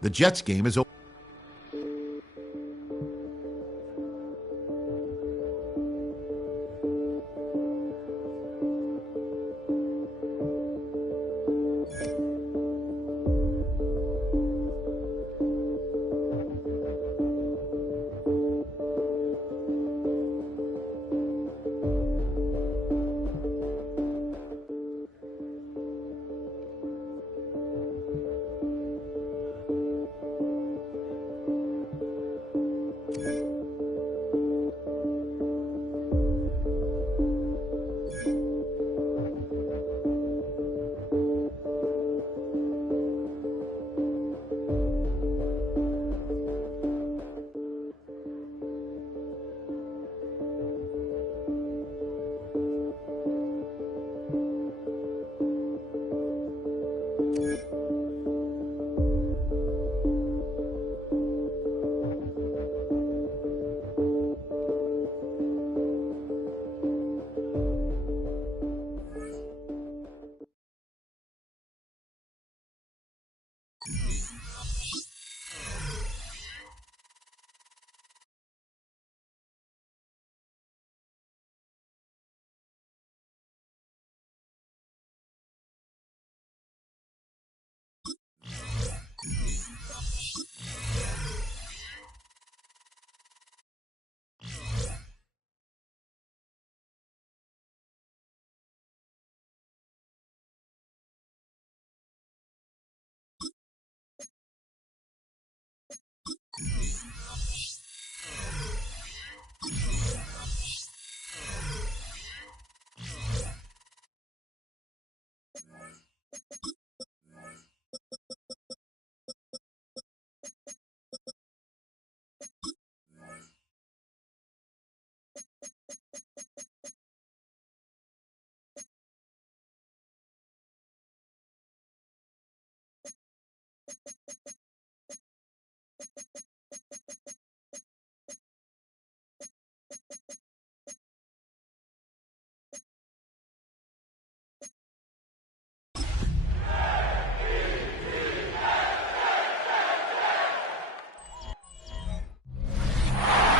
The Jets game is over.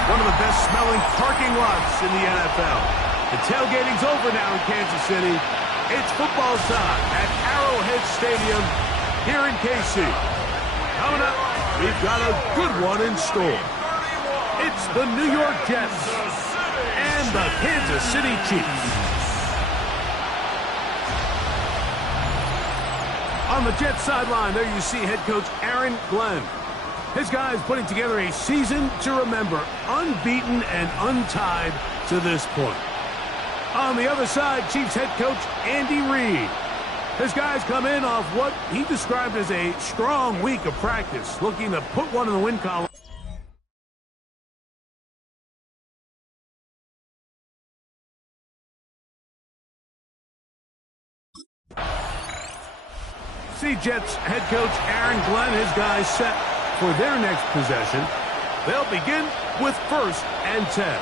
One of the best-smelling parking lots in the NFL. The tailgating's over now in Kansas City. It's football time at Arrowhead Stadium here in KC. Coming up, we've got a good one in store. It's the New York Jets and the Kansas City Chiefs. On the Jets sideline, there you see head coach Aaron Glenn. His guys putting together a season to remember, unbeaten and untied to this point. On the other side, Chiefs head coach Andy Reid. His guys come in off what he described as a strong week of practice, looking to put one in the win column. See Jets head coach Aaron Glenn, his guys set for their next possession. They'll begin with 1st and 10.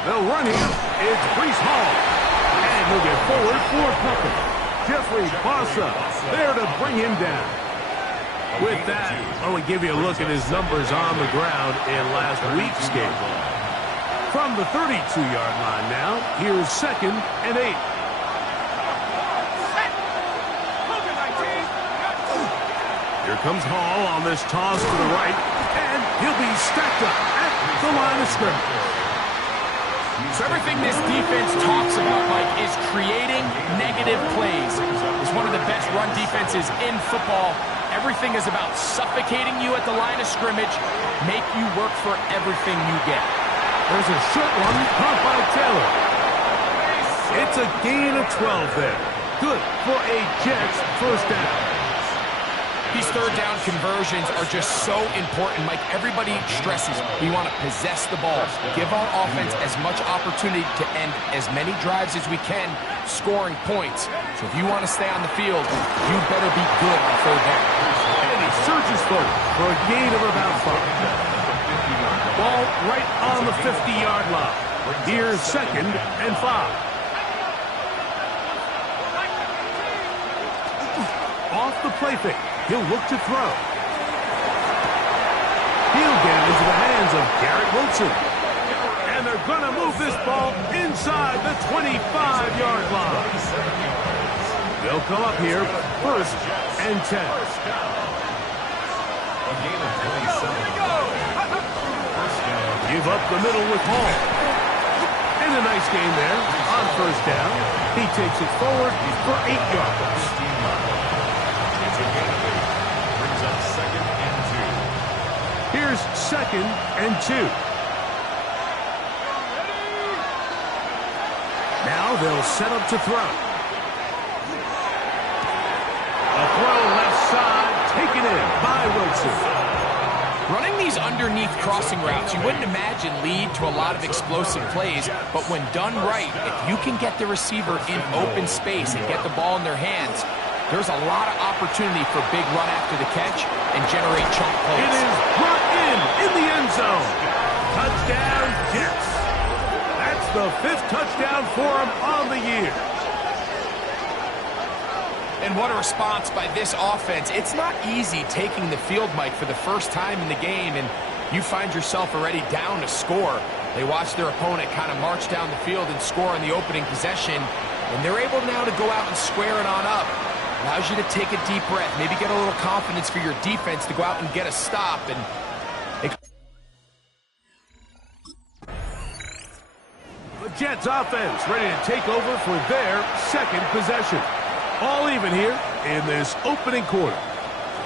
They'll run him. It's Breece Hall. And he'll get forward for a couple. Jeffrey Bossa there to bring him down. With that, well, we give you a look at his numbers on the ground in last week's game. From the 32-yard line now, here's 2nd and 8. Here comes Hall on this toss to the right, and he'll be stacked up at the line of scrimmage. So everything this defense talks about, Mike, is creating negative plays. It's one of the best run defenses in football. Everything is about suffocating you at the line of scrimmage, make you work for everything you get. There's a short one caught by Taylor. It's a gain of 12 there. Good for a Jets 1st down. These third down conversions are just so important, Mike. Everybody stresses we want to possess the ball, give our offense as much opportunity to end as many drives as we can, scoring points. So if you want to stay on the field, you better be good on third down. And he surges forward for a gain of about 5. Ball right on the 50-yard line. Here's 2nd and 5. Off the play fake. He'll look to throw. He'll get it into the hands of Garrett Wilson. And they're going to move this ball inside the 25-yard line. They'll come up here, 1st and 10. Give up the middle with Hall. And a nice gain there on 1st down. He takes it forward for 8 yards. Here's 2nd and 2. Now they'll set up to throw. A throw left side, taken in by Wilson. Running these underneath crossing routes, you wouldn't imagine lead to a lot of explosive plays, but when done right, if you can get the receiver in open space and get the ball in their hands, there's a lot of opportunity for big run after the catch and generate chunk plays. It is brought in the end zone. Touchdown, Jets. That's the 5th touchdown for him on the year. And what a response by this offense. It's not easy taking the field, Mike, for the first time in the game, and you find yourself already down to score. They watch their opponent kind of march down the field and score on the opening possession, and they're able now to go out and square it on up. Allows you to take a deep breath, maybe get a little confidence for your defense to go out and get a stop. And the Jets offense ready to take over for their 2nd possession. All even here in this opening quarter.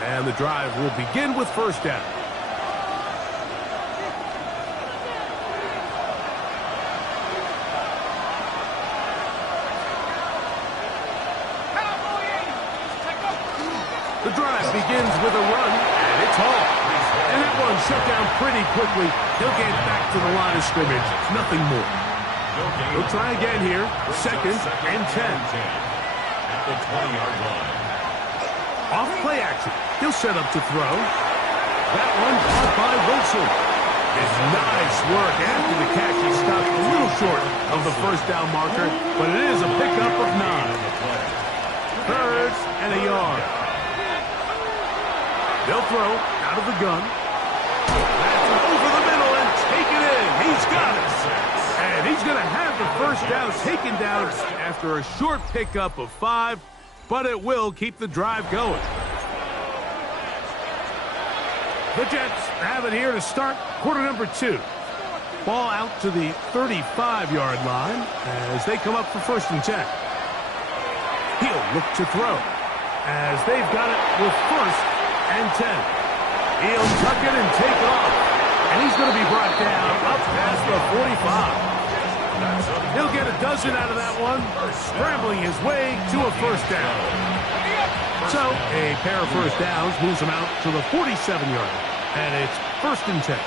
And the drive will begin with 1st down. The drive begins with a run, and it's Hall. And that one shut down pretty quickly. He'll get back to the line of scrimmage. Nothing more. We'll try again here. 2nd and 10. At the 20-yard line. Off play action. He'll set up to throw. That one caught by Wilson. It's nice work after the catch. He stopped a little short of the 1st down marker, but it is a pickup of 9. 3rd and a yard. They'll throw out of the gun. That's over the middle and take it in. He's got it. And he's going to have the 1st down taken down after a short pickup of 5, but it will keep the drive going. The Jets have it here to start quarter number 2. Ball out to the 35-yard line as they come up for 1st and 10. He'll look to throw as they've got it with 1st and 10. He'll tuck it and take it off. And he's going to be brought down up past the 45. He'll get a dozen out of that one, scrambling his way to a 1st down. So a pair of 1st downs moves him out to the 47-yard. And it's 1st and 10.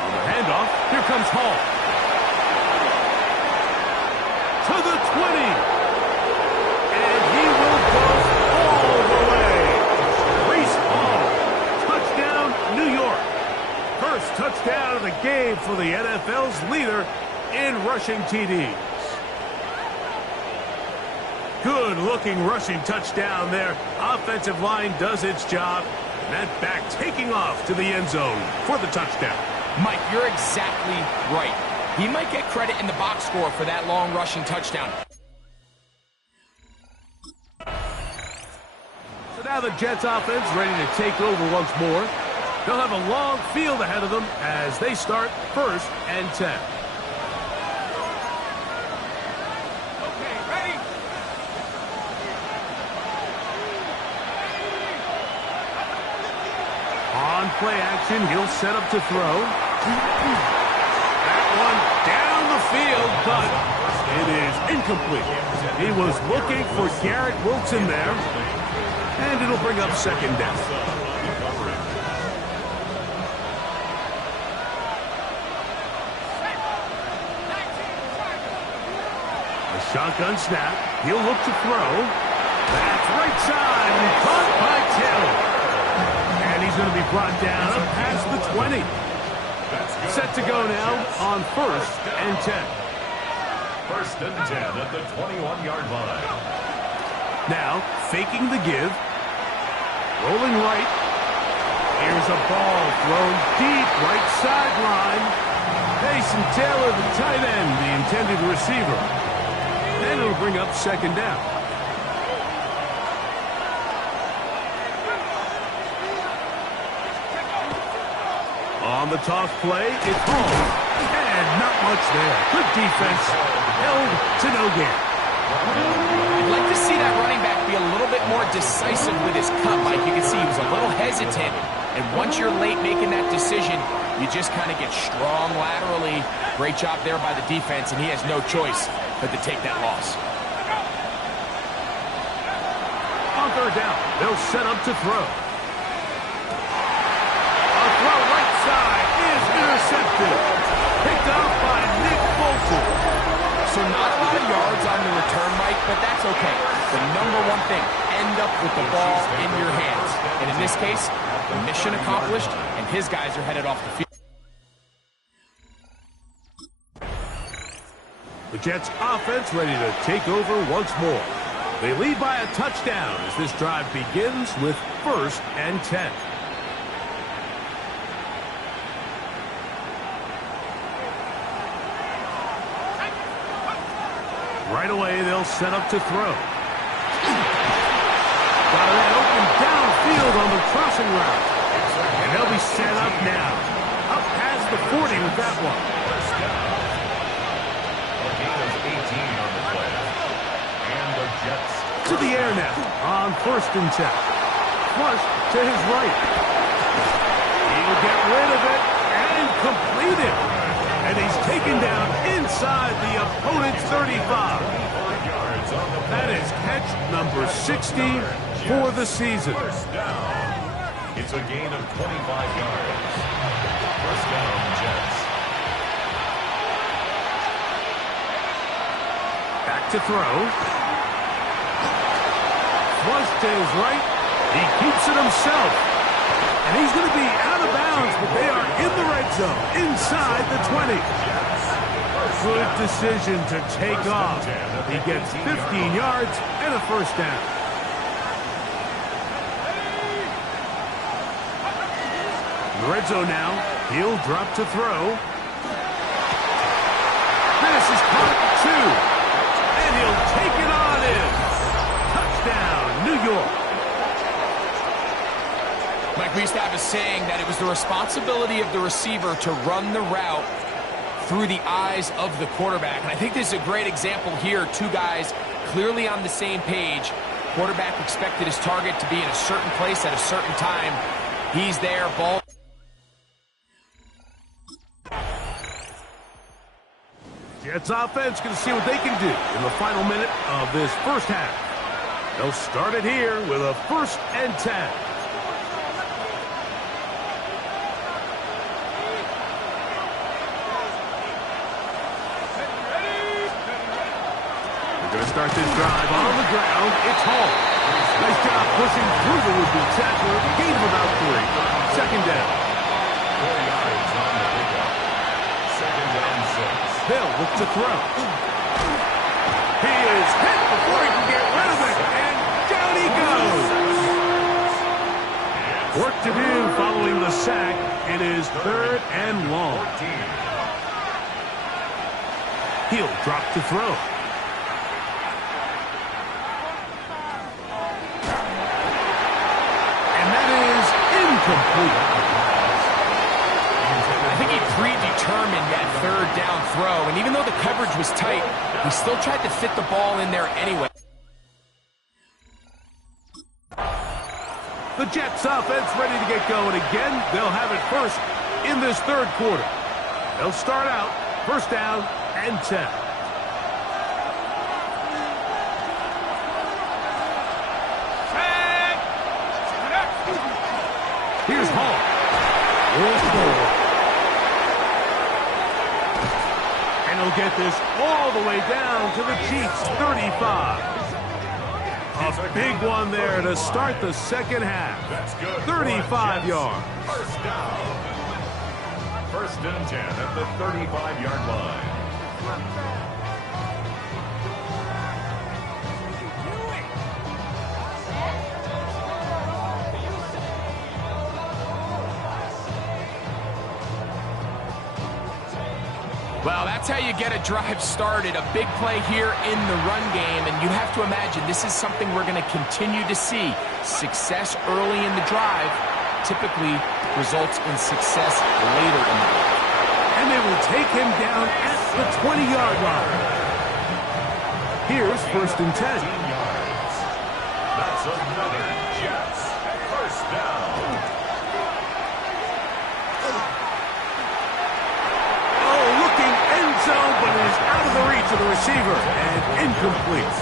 On the handoff, here comes Hall. To the 20. And he will go all the way. Reese Hall. Touchdown, New York. 1st touchdown of the game for the NFL's leader in rushing TDs. Good-looking rushing touchdown there. Offensive line does its job. And that back taking off to the end zone for the touchdown. Mike, you're exactly right. He might get credit in the box score for that long rushing touchdown. So now the Jets offense ready to take over once more. They'll have a long field ahead of them as they start 1st and 10. Okay, ready? On play action, he'll set up to throw. That one down the field, but it is incomplete. He was looking for Garrett Wilson there. And it'll bring up second down. A shotgun snap. He'll look to throw. That's right side. And caught by Taylor. And he's going to be brought down up past the 20. Set to go now on 1st and 10. 1st and 10 at the 21-yard line. Now, faking the give. Rolling right. Here's a ball thrown deep right sideline. Mason Taylor, the tight end, the intended receiver. And it'll bring up second down. On the toss play, it's home. And not much there. Good defense. Held to no gain. I'd like to see that running back be a little bit more decisive with his cut, Mike. You can see he was a little hesitant. And once you're late making that decision, you just kind of get strong laterally. Great job there by the defense, and he has no choice but to take that loss. On 3rd down, they'll set up to throw. A throw right side is intercepted. Picked up by Nick Bolton. So not a lot of yards on the return, Mike, but that's okay. The number one thing, end up with the ball in your hands. And in this case, the mission accomplished, and his guys are headed off the field. The Jets offense ready to take over once more. They lead by a touchdown as this drive begins with 1st and 10. Right away, they'll set up to throw. Got that open downfield on the crossing route. And they'll be set up now. Up past the 40 with that one. A gain of 18 on the play. And the Jets To the air now on 1st and 10. Flush to his right. He'll get rid of it and complete it. And he's taken down inside the opponent's 35. That is catch number 60 for the season. First down. It's a gain of 25 yards. First down, Jets. Back to throw. Flush to his right. He keeps it himself. And he's going to be out of bounds, but they are in the red zone, inside the 20. Good decision to take off. He gets 15 yards and a first down. In the red zone now, he'll drop to throw. This is caught at 2. And he'll take it on in. Touchdown, New York. Mike, we used to have a saying that it was the responsibility of the receiver to run the route through the eyes of the quarterback. And I think this is a great example here. Two guys clearly on the same page. Quarterback expected his target to be in a certain place at a certain time. He's there, ball. Jets offense going to see what they can do in the final minute of this first half. They'll start it here with a 1st and 10. They're going to start this drive on the ground. It's Hall. Nice job pushing through the would-be tackler. Gain of about 3. Second down. 4 yards on the pickup. Second down, 6. They'll look to throw. He is hit before he can get rid of it, and down he goes. Work to do following the sack. It is 3rd and long. He'll drop to throw. And that is incomplete. I think he predetermined that 3rd down throw, and even though the coverage was tight, he still tried to fit the ball in there anyway. The Jets offense ready to get going again. They'll have it first in this 3rd quarter. They'll start out 1st down and 10. get this all the way down to the Chiefs' 35. A big one there to start the second half. 35 yards. First down. First and 10 at the 35-yard line. Well, that's how you get a drive started. A big play here in the run game, and you have to imagine this is something we're going to continue to see. Success early in the drive typically results in success later in the drive. And they will take him down at the 20-yard line. Here's first and 10. That's another Jets first down. But it is out of the reach of the receiver and incomplete.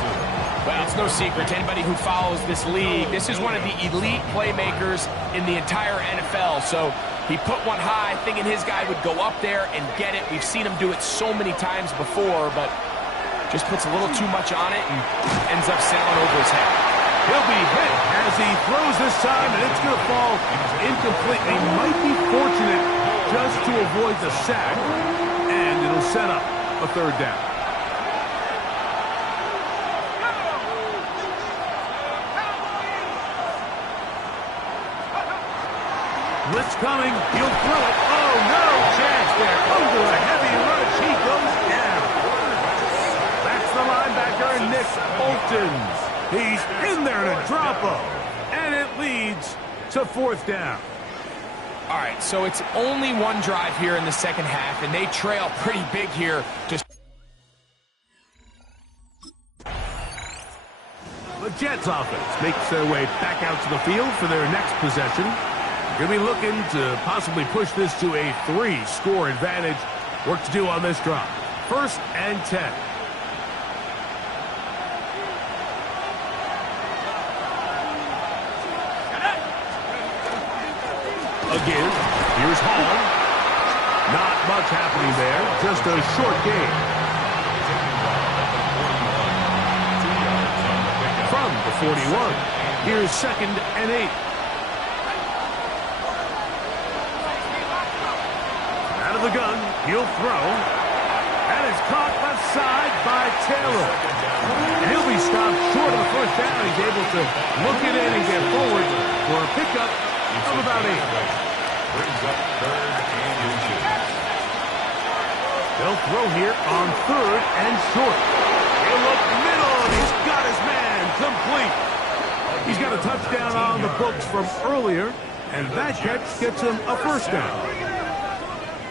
Well, it's no secret to anybody who follows this league. This is one of the elite playmakers in the entire NFL. So he put one high, thinking his guy would go up there and get it. We've seen him do it so many times before, but just puts a little too much on it and ends up sailing over his head. He'll be hit as he throws this time, and it's going to fall incomplete. They might be fortunate just to avoid the sack, and it'll set up a third down. Blitz coming. He'll throw it. Oh, no chance there. Under a heavy rush. He goes down. That's the linebacker, Nick Bolton. He's in there to drop him. And it leads to fourth down. All right, so it's only one drive here in the second half, and they trail pretty big here. The Jets offense makes their way back out to the field for their next possession. Going to be looking to possibly push this to a 3-score advantage. Work to do on this drive. First and 10. Again, here's Hall. Not much happening there. Just a short gain. From the 41. Here's second and 8. Out of the gun, he'll throw. And it's caught left side by Taylor. And he'll be stopped short of the first down. He's able to look it in and get forward for a pickup of about 8. Brings up third and inches. They'll throw here on third and short. He'll look middle, and he's got his man complete. He's got a touchdown on the books from earlier, and that catch gets him a first down.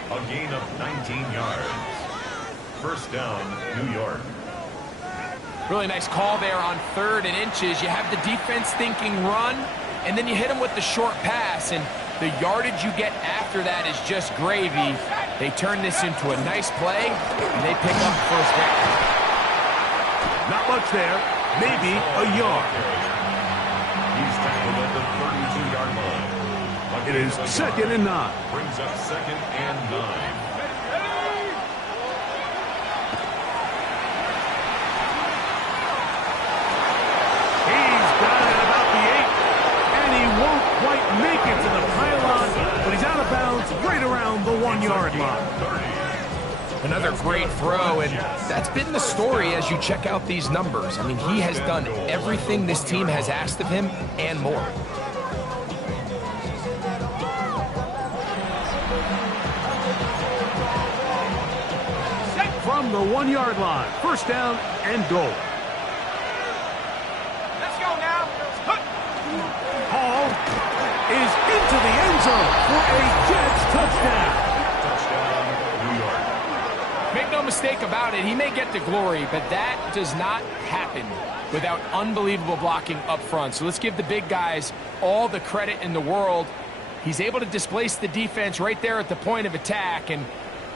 A gain of 19 yards. First down, New York. Really nice call there on third and inches. You have the defense thinking run, and then you hit them with the short pass, and the yardage you get after that is just gravy. They turn this into a nice play, and they pick up first down. Not much there, maybe a yard. He's tackled at the 32-yard line. It is second and 9. Brings up second and 9. Quite make it to the pylon, but he's out of bounds right around the 1-yard line. Another great throw, and that's been the story as you check out these numbers. I mean, he has done everything this team has asked of him and more. From the 1-yard line, first down and goal. Let's go now. Hall is into the end zone for a Jets touchdown. Touchdown, New York. Make no mistake about it, he may get the glory, but that does not happen without unbelievable blocking up front. So let's give the big guys all the credit in the world. He's able to displace the defense right there at the point of attack, and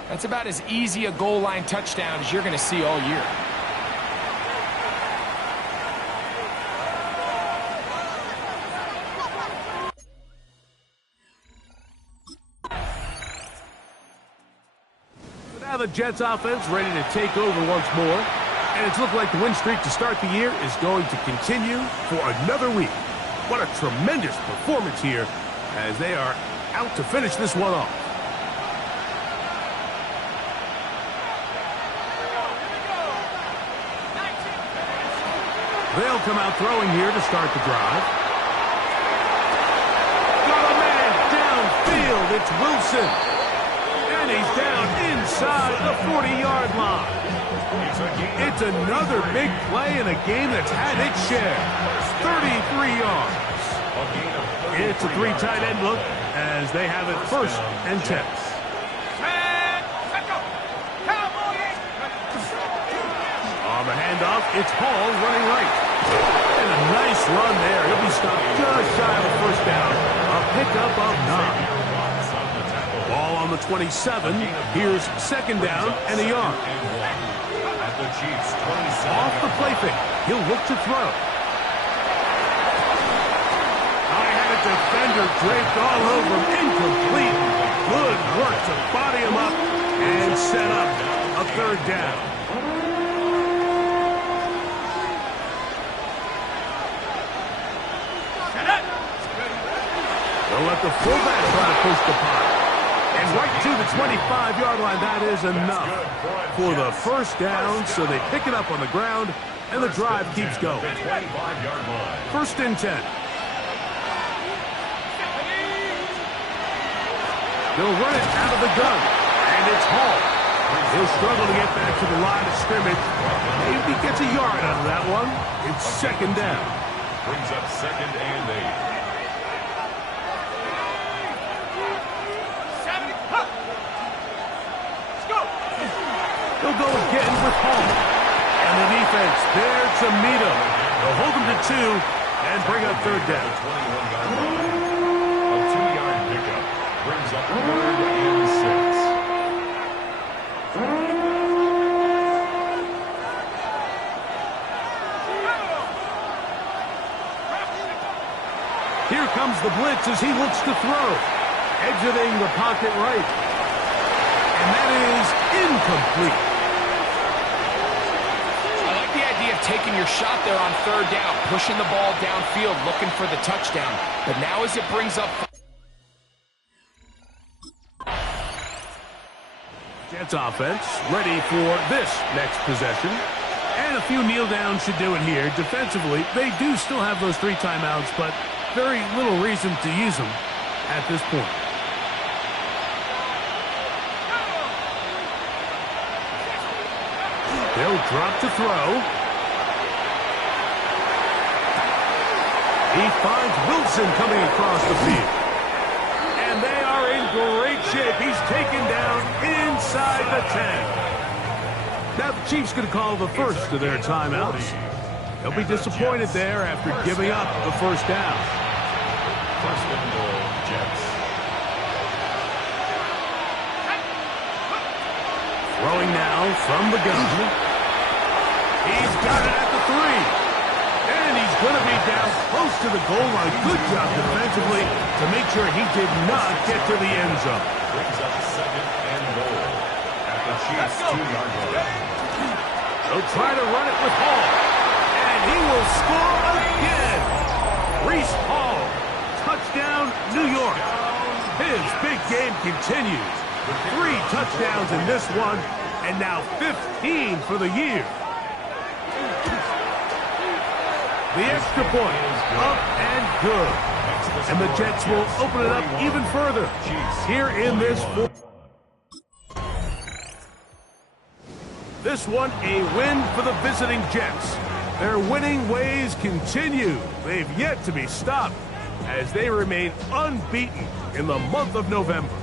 that's about as easy a goal line touchdown as you're going to see all year. the Jets offense ready to take over once more. And it's looked like the win streak to start the year is going to continue for another week. What a tremendous performance here as they are out to finish this one off. They'll come out throwing here to start the drive. Got a man downfield. It's Wilson. And he's down inside the 40-yard line. It's another big play in a game that's had its share. 33 yards. It's a 3 tight end look as they have it 1st and 10. On the handoff, it's Hall running right. And a nice run there. He'll be stopped just shy of a 1st down. A pickup of 9. Ball on the 27. Here's 2nd down and a yard. Off the play fake. He'll look to throw. I had a defender draped all over him. Incomplete. Good work to body him up and set up a 3rd down. They'll let the fullback try to push the pile. And right to the 25-yard line, that is enough for the 1st down, so they pick it up on the ground, and the drive keeps going. 1st and 10. They'll run it out of the gun, and it's Hall. He'll struggle to get back to the line of scrimmage. Maybe gets a yard out of that one. It's 2nd down. Brings up 2nd and 8. They'll go again with Hall. And the defense there to meet him. They'll hold him to 2 and bring up 3rd down. A 2-yard pickup brings up 3rd and 6. Here comes the blitz as he looks to throw. Exiting the pocket right. And that is incomplete. Taking your shot there on 3rd down, pushing the ball downfield, looking for the touchdown. But now as it brings up... Jets offense ready for this next possession. And a few kneel downs should do it here. Defensively, they do still have those 3 timeouts, but very little reason to use them at this point. They'll drop to throw. He finds Wilson coming across the field. And they are in great shape. He's taken down inside the 10. Now the Chiefs going to call the first of their timeouts. They'll be disappointed there after giving up the 1st down. 1st and goal, Jets. Throwing now from the gun. He's got it at the 3. And he's going to be down close to the goal line. Good job defensively to make sure he did not get to the end zone. Brings up 2nd and goal at the Chiefs' 2-yard line. They'll try to run it with Hall. And he will score again. Reese Hall. Touchdown, New York. His big game continues. 3 touchdowns in this one, and now 15 for the year. The extra point, up and good. And the Jets will open it up even further here in this fourth. This one a win for the visiting Jets. Their winning ways continue. They've yet to be stopped as they remain unbeaten in the month of November.